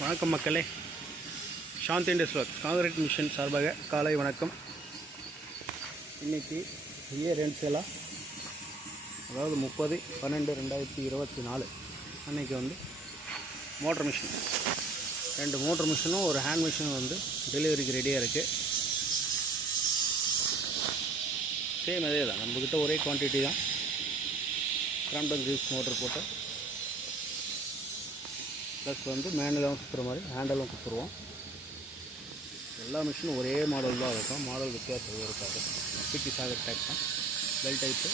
வணக்கம் மக்களே. சாந்தி industrial concrete machine சார்பாக காலை வணக்கம். இன்றைக்கி இயர் எண்ட் சேலாக, அதாவது 30/12/2024 அன்றைக்கி மோட்டர் மிஷின் 2 மோட்டர் மிஷினும் ஒரு ஹேண்ட் மிஷினும் டெலிவரிக்கு ரெடியாக இருக்குது. சேம் அதே தான், நம்மக்கிட்ட ஒரே குவான்டிட்டி தான். கிராம்ப்டன் கிரீஸ் மோட்டர் போட்டு ப்ளஸ் மேனுவலாகவும் சுற்றுற மாதிரி ஹேண்டலும் கொடுத்துருவோம். எல்லா மிஷினும் ஒரே மாடல் தான் இருக்கும், மாடல் வித்தியாசம் இருக்காது. பிடி சாகர் டைப் தான், bell type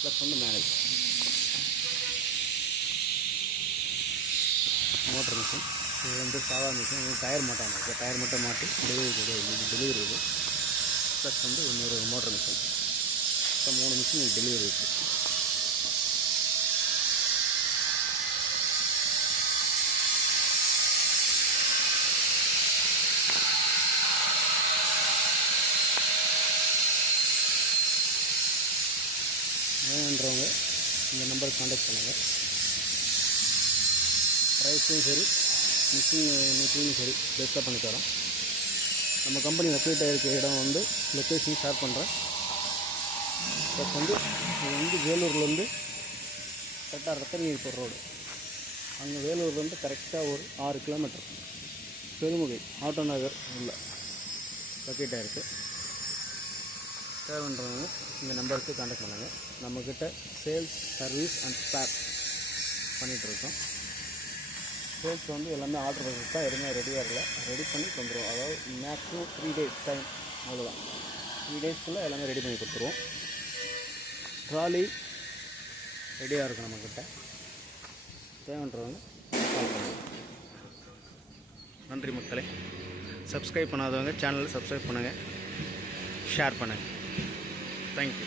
plus manual motor machine. இது சாதா மிஷின். இது டயர் மட்டும் இருக்குது, டயர் மட்டும் மாட்டி டெலிவரி இது ப்ளஸ் இன்னொரு மோட்டர் மிஷின். இப்போ 3 மிஷின் டெலிவரி இருக்குது. வேணுன்றவங்க இந்த நம்பருக்கு கான்டாக்ட் பண்ணுங்கள். ப்ரைஸும் சரி, மிஷின் சரி, பெஸ்ட்டாக பண்ணி தரோம். நம்ம கம்பெனி லொக்கேட் ஆகிருக்க இடம் லொக்கேஷன் ஷேர் பண்ணுறேன். ப்ளஸ் இது வேலூர்லேருந்து கரெக்டாக ரத்தனகிரி ரோடு, அங்கே வேலூர்லேருந்து கரெக்டாக ஒரு 6 கிலோமீட்டர் பெருமுகை ஆட்டோ நகர் உள்ள லொக்கேட் ஆகிருக்கு. தேவைன்றவங்க இந்த நம்பருக்கு கான்டாக்ட் பண்ணுங்கள். நம்மக்கிட்ட சேல்ஸ், சர்வீஸ் அண்ட் ஸ்பேர் பண்ணிகிட்ருக்கோம். சேல்ஸ் எல்லாமே ஆர்டர் பண்ணிட்டு எதுவுமே ரெடியாக இல்லை, ரெடி பண்ணி தந்துடுவோம். அதாவது மேக்ஸிமம் 3 days டைம், அவ்வளோதான். 3 daysக்குள்ளே எல்லாமே ரெடி பண்ணி கொடுத்துருவோம். ட்ராலி ரெடியாக இருக்கும் நம்மக்கிட்ட. தேவைன்றவங்க கால் பண்ணுங்கள். நன்றி மக்களே. சப்ஸ்கிரைப் பண்ணாதவங்க சேனலை சப்ஸ்கிரைப் பண்ணுங்கள், ஷேர் பண்ணுங்கள். Thank you.